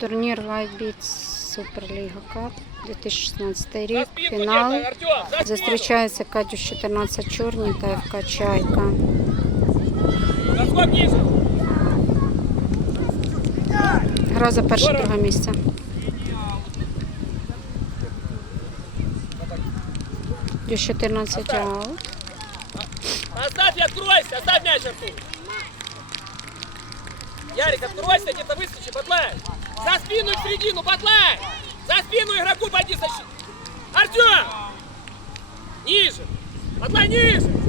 Турнір White Beats Суперліга Кап 2016 рік. Фінал. Зустрічаються Катюш 14 Чорні та ФК Чайка. Гра за перше друге місце. Дюш 14 аут. Оставь откройся, оставь мяч, Артур. Ярик, откройся, где-то выскочи, Бадлай. За спину и в середину, Бадлай. За спину игроку пойди защи. Артем! Ниже. Бадлай, ниже.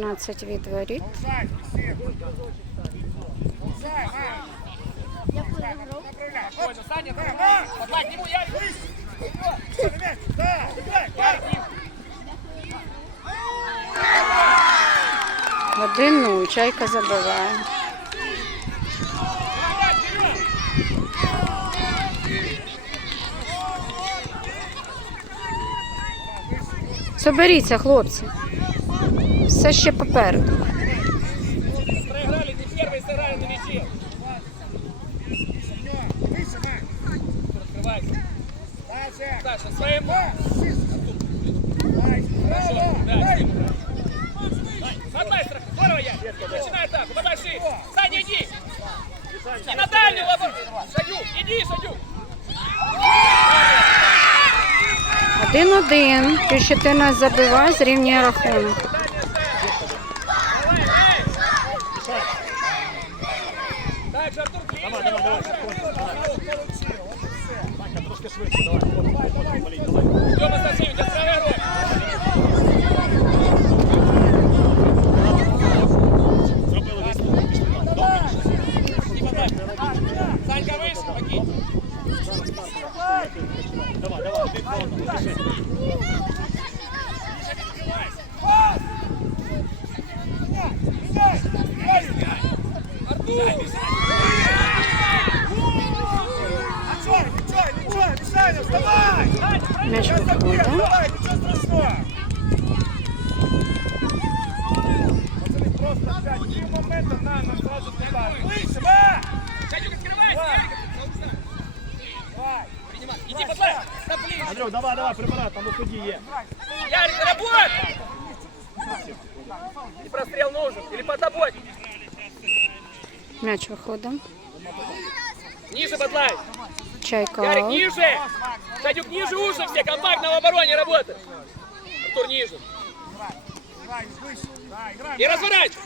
14 від воріт. Один ну, чайка забиває. Соберіться, хлопці Все ще попереду. Проиграли, не первые сыграли на мяче. Выше, Мак! Открывайся. Дальше! Саша, своим. Да, Ай, браво! Да, Эй! Дима. Подлай, Страх. Здорово, я. Начинай атаку. Подошли. Саня, иди. И на дальнюю лобу. Шагю. Иди, шагю. Один-один. Дюш 14 забиває, зрівнює рахунок. Зробили висновок, пішли далі. И подлай. Санька, выше, Иди, подлай. Да. Андрюх, давай, давай, прибирай, там виході є. Ярик, работай! И прострел нужен. Или под тобой. М'яч виходить. Ниже подлай. Чайка Ярик, ниже. Садюк, ниже уши все. Компактно в обороне работает. Артур, ниже. И разворачивай.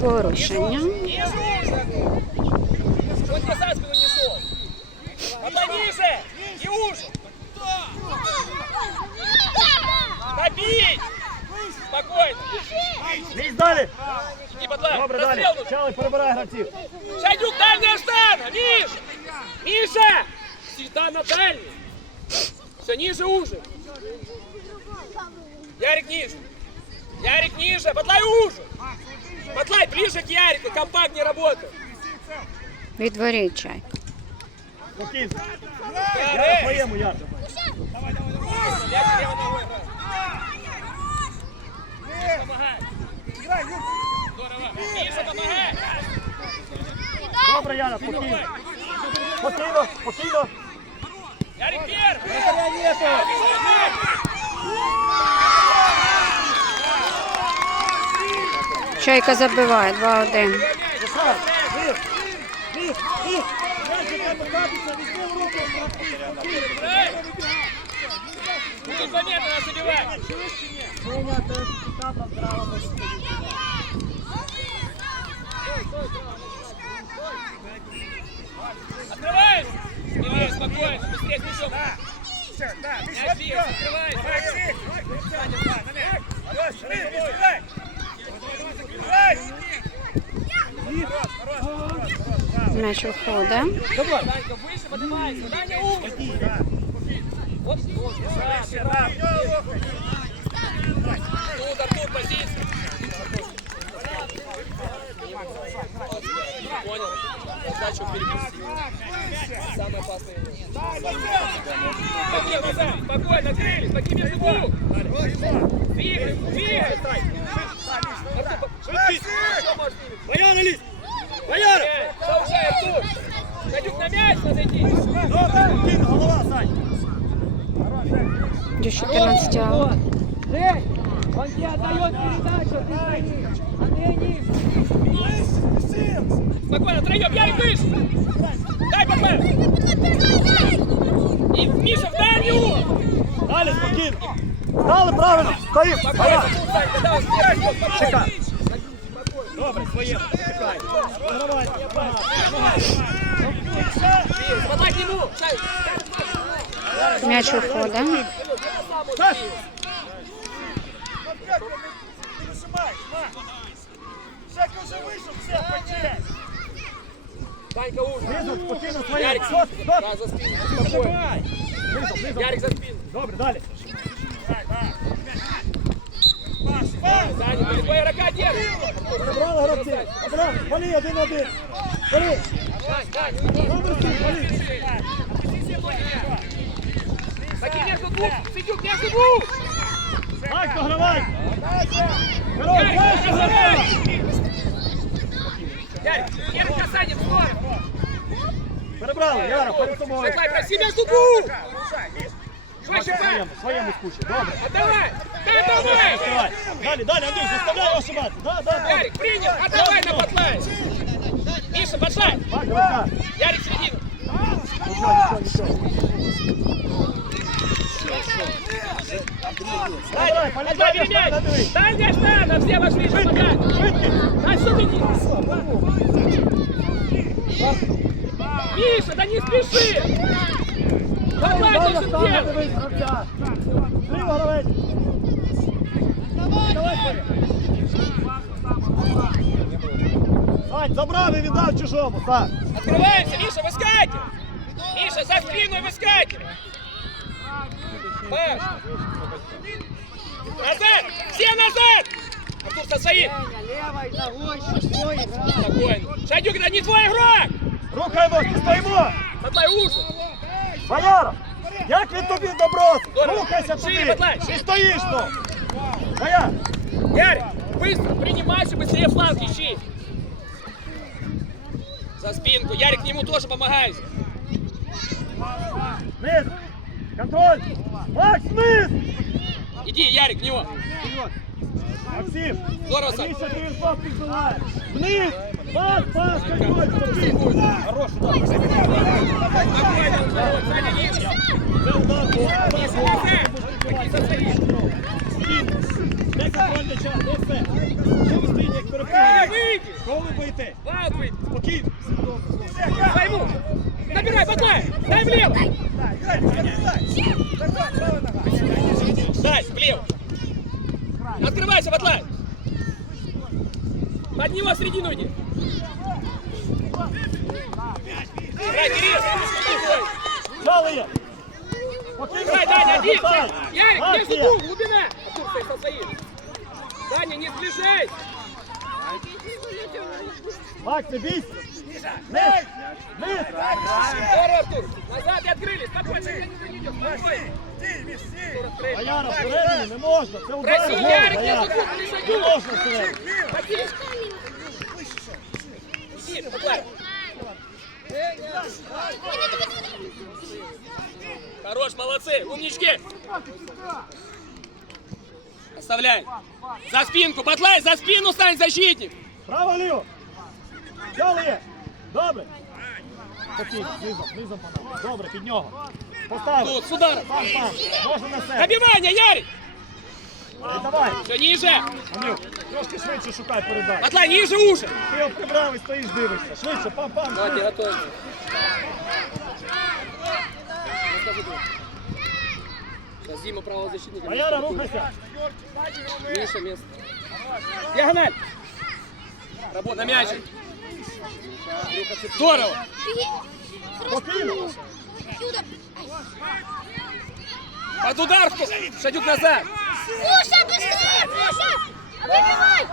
Стой! ниже. И уши. Добить. Спокойно. Лізь далі. Иди, подлай. Добре, далі. Прострел нужен. Чали, перебирай гравців. Шайдюк, дальняя штанга. Ниже. Миша! Всегда на дальний. Все ниже уже. Ярик ниже. Ярик ниже. Подлай уже. Подлай ближе к Ярику. Компактнее работай. Відворіть чай. Спокійно. Я своєму, я. Играй. Помогай. Здорово. Миша, помогай. Добре, Яна, спокійно. Спокійно, спокійно. Ярик. Вратаря нету. Чайка забиває 2-1. Лишай. Вниз. Вниз. Вниз. Дальше треба катитися, візьми в руку. Играй. Незаметно нас убивай. Женя, це цікаво, здраво. Открываешь. Смелее, спокойно. Быстрее с мячом. Все, да, Мяч бьет. Открывайся. М'яч виходить. Данька, выше поднимайся. Даня, умный. Оп, Саша, да. Тут, Артур, позиция. Понял. Сдачу перепустил. Самое опасное. Спокойно, Дриль, покинь между двух. Двигай, двигай. Баян, Элис! 14. Спокойно, троем, я и Миш! Дай ПП! И Миша дай дальню! Дали, спокойно! Дали, правильно! Стоим! Спокойно! Чека! Добре, своє! Давай, Мяч ухода. Шека вже вийшов, все, потеряй. Данька уже. Спокійно, своє. Ярик, Стоп, стоп. да, за спину. Спокойно. Низом, низом. Ярик за спину. Добре, далі. Саня, ты по игрока держи. Забрали гравці. Абрам, валі один-один. Бери. Дань, Дань, уйди. Номер сім, валі. Таки между двух. Сидюк, между двух. Макс, погравай. Герой, Ярик, дальше гравай. Ярик, Ярик, касание в сторону. Перебрали, Яра, перед тобою. Давай, проси между двух. Швидше, Своєму, Паш. своєму скучі. Добре. Отдавай. Да, давай. Давай. Далі, далі, Андрій, заставляй його шибати. Да, да, да. Ярик, принял. Отдавай на подлай. Миша, подлай. Макс, гравця. Ярик, середину. Нічого, нічого, нічого. Давай, Отдай політай, мне мяч. дивись. Дай мяч надо, все вошли помогать. Швидкість. Дай что ты не... Миша, да не спеши. Подлай, Давай, что став, делать. дивись, гравця. Зліва, гравець. Давай, Коля. Сань, забрав і віддав чужому, Сань. Открываемся, Миша, выскакивай. Миша, за спину выскакивай. Паш. Назад! Все назад! Артур, со своим. Левой ногой шестой играет. Спокойно. Шадюк, это не твой игрок! Рухаємось, не стоїмо. Подлай ужин. Бояра, як він тобі добро? Здорово. Рухайся Шире, туди. Батлай. Ти стоїш ну. Бояр, Ярик, быстро принимайся, быстрее фланг ищи. За спинку. Ярик, к нему тоже помогай. вниз. Контроль. Макс, вниз. Иди, Ярик, в него. Максим, Здорово, Сань. Аліса, ты знов підбиває. Вниз. Пас, пас, контроль, Хорош Хороший, добре. Спокойно, Саня. Це удар був. Ниже, ниже. Таки за своим. Спокійно. Де контроль м'яча, де все. Що ви стоїте, як Эй, перепугані? выйди. Кого ви боїте? Ваут выйди. Спокійно. Пойму. Набирай, подлай. Дай влево. Дай, влево. Открывайся, подлай. Под него в середину иди. Играй Играй, Кирилл! Взяли є. Спокійно, Играй, Даня, один! Вертай. Ярик, между Акція. двух, глубина! Артур, стой, со своим! Даня, не сближай! Макс, не бійся. Низ, низ. Здорово, Артур! Назад и открылись! Спокойно, не идет, спокойно! Бояра, всередині не можна. Це удар. Проси, гол, Ярик, Бояра. между двух, не Не шагнул! можна всередині. Иди! Иди, Баклай! Хорош, молодцы, умнички! Оставляй! За спинку, Батлай, за спину стань, защитник! Право, ліво. Взяли є. Добре. Спокійно, низом, низом панове. Добре, під нього. Поставили. Тут, с ударом! Пам, пам. Можна на себе. Добивание, Ярик! І давай. Все ниже! Анюк, трошки швидше шукай передачу. Батлай, ниже уши! Ти обкибрав і стоїш, дивишся. Швидше, пам, пам. Давайте швидше. готовимся. Сейчас Дима право защитника. Бояра, рухайся. Миша место. Диагональ. Работа на мячик. Здорово. Под удар. Шадюк назад. Слушай, быстрее, Миша! Выбивай!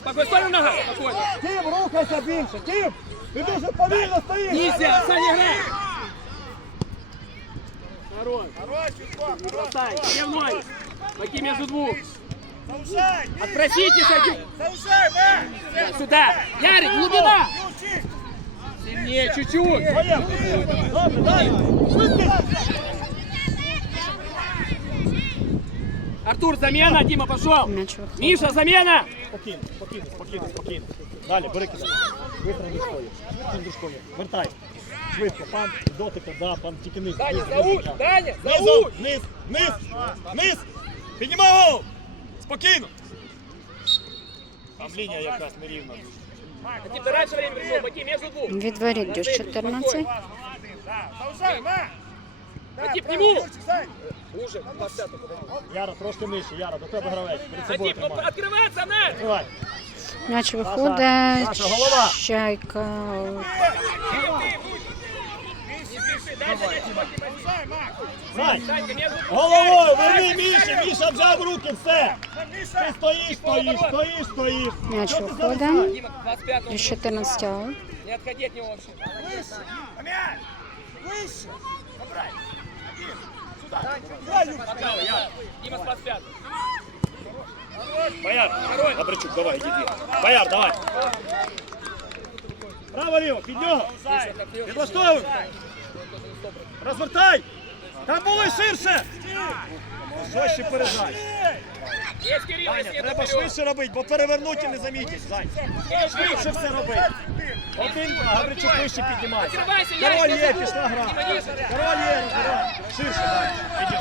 Спокойно, стой на ногах. Спокойно. Тім, рухайся більше. Тім, ти дуже повільно стоїш. Нельзя, Саня, играй. Хорош. Бросай. Дневной. Баки между двух. Заужай. Отпросите, Шадюк. Заужай, Ме. Сюда. Ярик, глубина. Сильнее, чуть-чуть. Поїхали. Добре, далі. Швидкість. Артур, замена. Дима, пошел. М'яч виходить. Миша, замена. Спокійно, спокійно, спокійно, спокійно. Далі, бери кидай. Витрим дужкою. Витрим дужкою. Вертай. Швидко, пан, дотика, да, пан, тільки низ. Даня, низ, за низ, уч. Даня, за Низом, низ, низ, низ. Піднімай голову. Спокійно. Там лінія якась нерівна. Типа раньше время пришел, Баки между двух. Від воріт до 14. Батип, к нему! Уже. Яра, трошки нижче, Яра, до тебе гравець. Перед собою Батип, ну открываться надо! Відкривай. М'яч виходить. Чайка. Не спеши, дальше не Сань, Санька, между двух. Головою, верни Міша, Міша взяв руки, все. Ти стоїш, стоїш, стоїш, стоїш. М'яч Що ти виходить. зависаєш? Дима, 25 До 14 аут. Не отходи от него вообще. Пока, я. Дима с 25. Бояр, Габричук, давай, іди. Бояр, давай. Право-ліво, під нього. Підлаштовуй. Розвертай. Там були ширше. Ще передай? Даня, треба швидше робити, бо перевернуть і не замітять. Зань. Швидше все робити. Один, Габричук вище піднімай. Король є, пішла гра. Король є, розбирай. Ширше, Дань. Іди.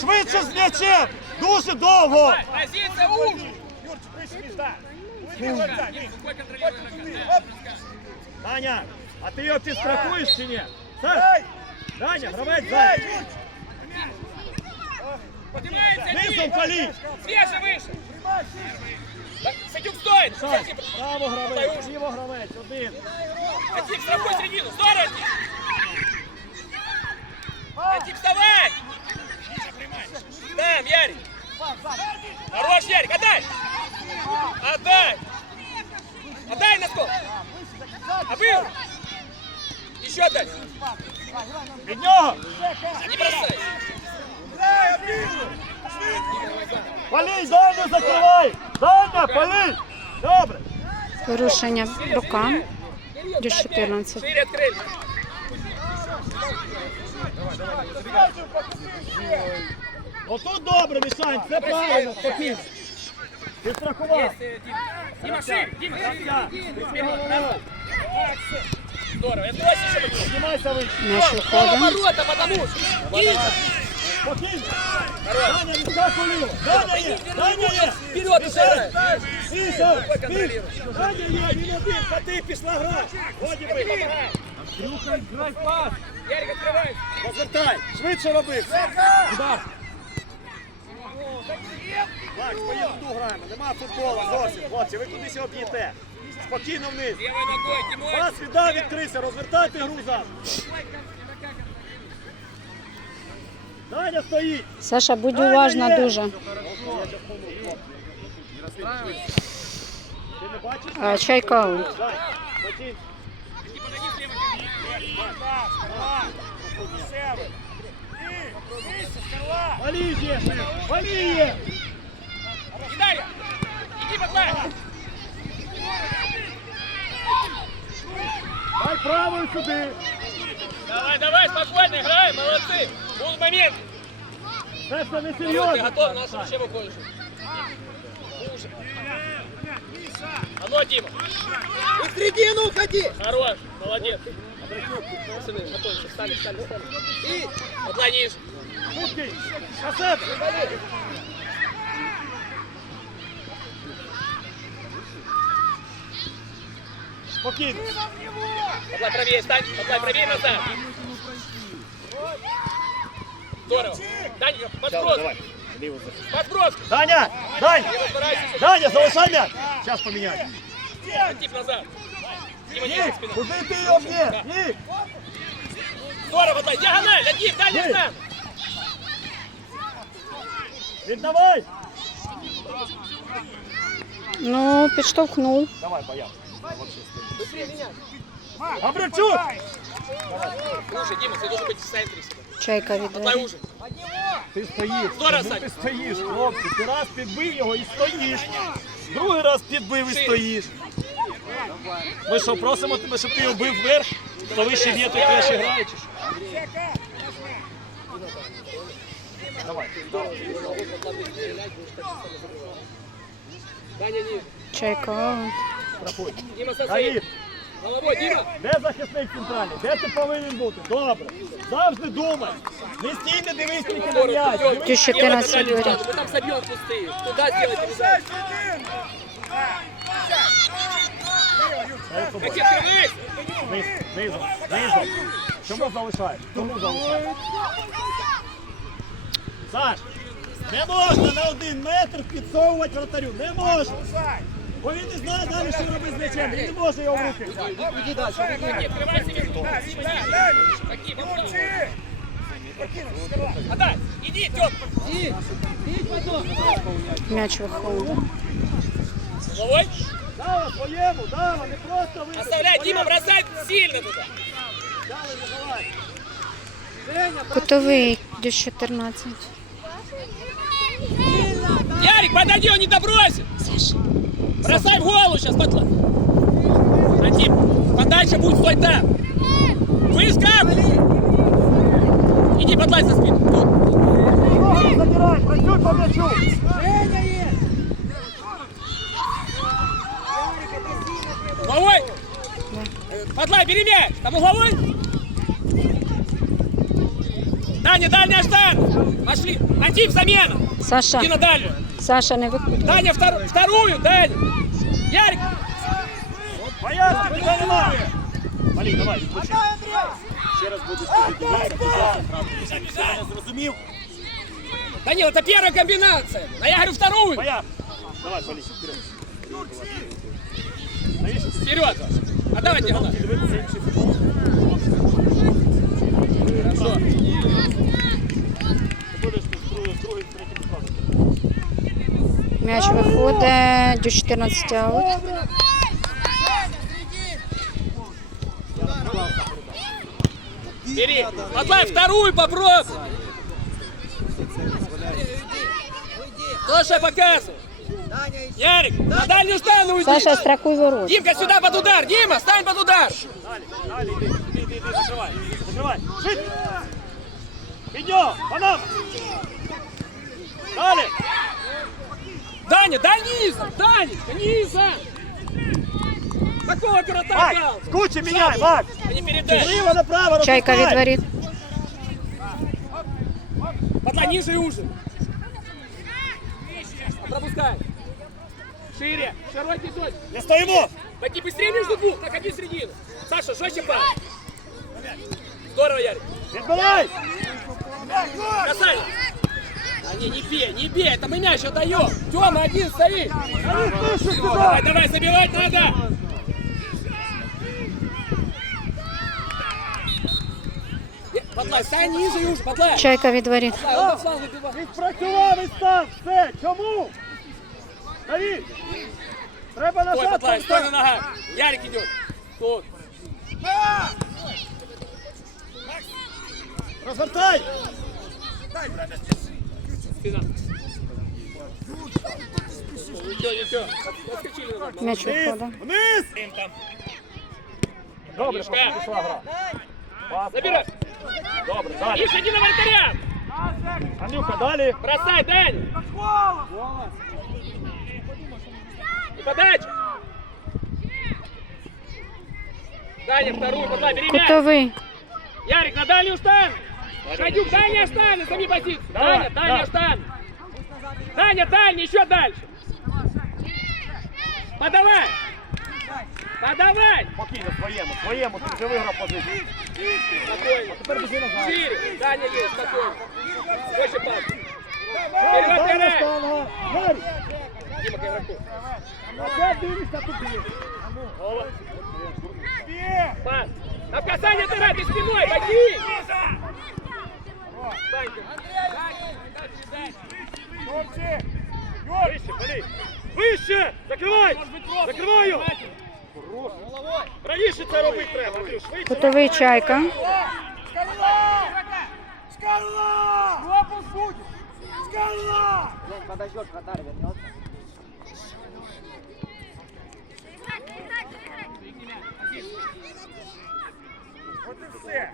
Швидше з м'ячем. Дуже довго. Рукой контролируй игрока. Да. Даня, а ти його підстрахуєш чи ні? Саш! Даня, гравець зай! Поднимается Низом Дима. палі! Свеже выше. Так, Садюк стоит. Саш, Садюк, право гравець, ліво гравець, один. Атип, страхуй середину. Здорово, Атип. Атип, вставай. Там, Ярик. Хорош, Ярик, отдай. Отдай. Отдай на стол. А был? Еще отдай. Від нього! Не бросай. Палій, Даню закривай! Даня, палій! Добре! Порушення рука. До 14. Шире открыли. Отут добре, Мішань, це правильно, спокійно. Э, Дима. Дима, шире. Шире. Назад. Здорово. Я брось еще подниму. Піднімайся вище. М'яч виходить. ворота, потому что. Спокійно. Хорош. Даня, не скакуй ліво. Даня є, Даня є. Вперед. Міша, Рукой контролируй. Даня є, він один, та ти пішла гра. Годі бий. Ярик, открывай. Розвертай, швидше роби. Удар. Макс, по єрунду граємо, нема футболу зовсім. Хлопці, ви кудись його б'єте. Спокійно вниз. Пас віддав, відкрився, розвертайте гру зараз. Даня стоїть. Саша, будь уважна дуже. Ти не бачиш? А, Чайка аут. Дай, Матін. Дай правою сюди! Давай, давай, спокойно играем, молодцы. Будут момент. Все не Ты серйозно! готов, нас вообще выходишь. Слушай. А ну, Дима. В середину уходи. Хорош, молодец. Пацаны, готовимся, встали, встали, встали. И Батлай ниже. Швидкий! Спокійно! Батлай правее стань, Батлай правее назад. Здорово. Данька, подброс, Ліво захист. подброс. Даня! Дань! Дима, старайся. Даня, залишай м'яч! Зараз поміняй. Тип назад. Дима, Ні, ниже спина. куди ти його б'єш? Ні! Здорово, Батлай, диагональ, один, дальний Эй. штанг. Віддавай! Ну, підштовхнув. Давай, бояр. Быстрее меня. Абрамчук! Слушай, Дима, ты должен быть в центре себя. Чайка Батлай відведе. уже. Ти стоїш. Здорово, Ну, Сань. ти стоїш, хлопці. Ти раз підбив його і стоїш. Другий раз підбив і Шире. стоїш. Ми що, просимо тебе, щоб ти його бив вверх? То вище є, то краще грає, чи що? Давай. Даня ниже. Чайка аут. Проходь. Дима со Давид, своей. Головой, Дима. де захисник центральний? Де ти повинен бути? Добре. Завжди думай. Не стій, не дивись тільки на м'яч. Идем. Плюс 14 Дима, дверей. Мы там собьем пустые. Туда сделайте резать. Дай собою. Какие крылы? Низ, низом, низом. Чому залишаєш? Чому залишаєш? Саш, не можна на один метр підсовувати вратарю. Не можна. Бо він не знає далі, що робити з м'ячем. Він не може його в руки себе руку. Дима, ниже. Какие? Отдай. Иди. Иди потом. М'яч виходить. Головой. Дава своєму, дава, не просто вийти. Оставляй, Дима, бросай сильно туда. Кутовий плюс 14. Ярик, подойди, он не добросит. Бросай в голову сейчас, Батла. А Дим, подальше будет стой там. Выскакивай. Иди, подлай за спину. Забирай, по м'ячу. Головой. Подлай, бери мяч. Там угловой. Даня, дальний штанг. Пошли. Антип, замена. Саша, Иди на дальнюю. Саша, не виходить. Даня, вторую, вторую, Даня. Ярик. Боярський, тебе немає. Валі, давай, відпочи. Ще раз буду сказати. Ти мене зрозумів? Данил, это первая комбинация. А я говорю вторую. Бояр. Давай, Валі, вперед. Навіщо ти Вперед. Вася. А давай диагональ. дивитися інший футбол? Хорошо. М'яч виходить. Плюс 14 аут. Бери. Подлай вторую попробуй. Тоша показывай. Даня, иди. Ярик, на дальнюю сторону уйди. Саша, страхуй ворот. Димка, сюда под удар. Дима, стань под удар. Далі, далі, іди, іди, іди, іди, закривай. Закривай. Швидко. Підньо, Панам. Далі. Даня, дай низом. Данечка, низом. Какого крота Макс, дал? скучи міняй, Макс. А не передай. Зліва направо, Чайка від розпускай. воріт. Подлай ниже и уже. Пропускай. Шире. Широкий точно. Не стоїмо. Пойди быстрее между двух, находи середину. Саша, жестче пас. Здорово, Ярик. Відбирай. Касай. А не, не бей, не бей, это мы мяч отдаем. Тёма один стоит. Давай, давай, забивать надо. Подлай, стань ниже, Юж, подлай. Чайка від воріт. Подлай, он на фланг выбивай. Відпрацював стан! Все! Чому? Давід! Треба Стой, назад! подлай, стой на Константин! ногах. Ярик идет. Тут. Розвертай! Спина. Ничего, ничего. Отскочили назад. М'яч Вниз! виходить. Вниз! Им там. Добре, Мішка. пішла гра. Пас, Забирай. пас. Добре, далі. Миша, иди на вратаря. Анюха, далі. Бросай, Дань. И подача. Даня, вторую, подлай, бери мяч. Кутовий. Ярик, на дальнюю штангу. Шадюк, дальняя штанга, займи позицию. Давай, Даня, дальняя да. штанга. Даня, дальняя, еще дальше. Подавай. Подавай. Спокійно, своєму, своєму, ти вже виграв позицію. Спокойно. Тепер біжи назад. Шире. Даня есть, спокойно. Больше пас. Далі, Вперед, далі, вперед. штанга. Ярик, Дима, к игроку. опять дивишся туди. Голова. Є! Пас. На касание отыграй, ты спиной, боги. Санька. Хлопці! Вище! Закривай! Закриваю! Правіше це робити треба, Андрюш! Кутовий чайка. Скала! Скала! Лапу судь! Скала! Подождет, вратарь вернется. От і все!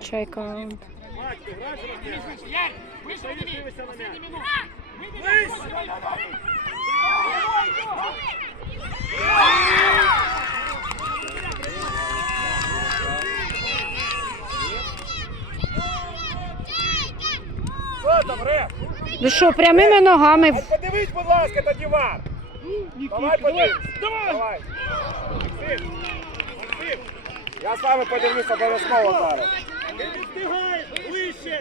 Чайка. Ну що, прямими ногами. Подивись, будь ласка, тоді вар! Давай подивись! Давай! Максим! Я з вами подивлюсь обов'язково зараз. Не встигаєш! Вище!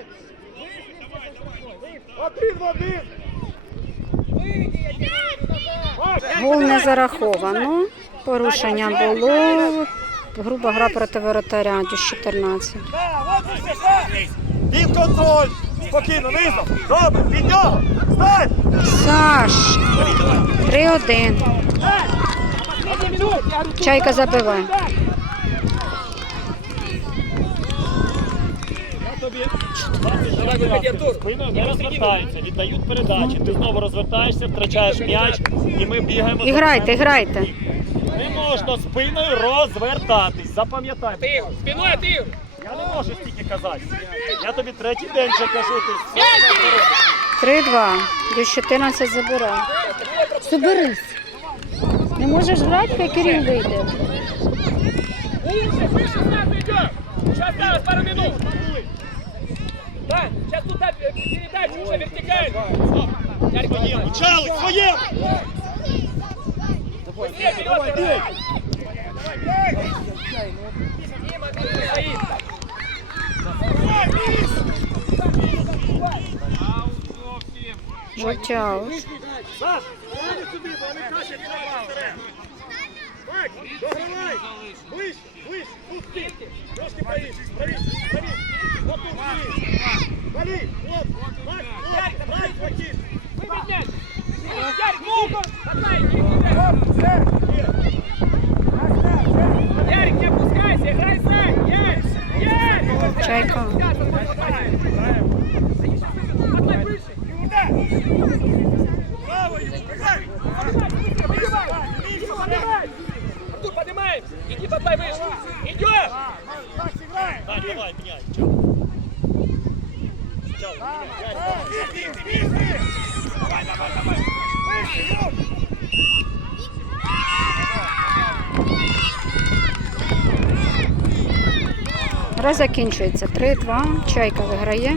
Один в один! Гол не зараховано. Порушення було. Груба гра проти воротаря, дюж 14. Під контроль! Спокійно, низом! Добре, від нього! Стань! Саш. 3-1. Чайка забиває. Давай, выходи, Артур. Спиною не розвертаються, віддають передачі. Ти знову розвертаєшся, втрачаєш м'яч, і ми бігаємо. І грайте, грайте. Не можна спиною розвертатись. Запам'ятай. Ты, его. спиной от Игоря. Я не можу стільки казати. Я тобі третій день вже кажу. Ти все 3-2. Дюж 14 забирає. Соберись. Не можеш грати, хай Кирил вийде. Лучше, выше сразу идем. Еще осталось пару минут. Да, сейчас тут э, передача уже вертикально. Ярик, своєму. Чали, своєму! быстрее вперед, давай. Дима, ты стоит. Жовтя аут. Саш, давай сюди, бо вони качать право вперед. Так, догравай. Ближче, Ближче, тут ти. Трошки правіше, правіше, правіше. Вот тут правіше. Валі, вот, так, вот, грай, хватить. Выбить мяч. Ярик, ну-ка. Отдай, закінчується. 3-2. Чайка виграє.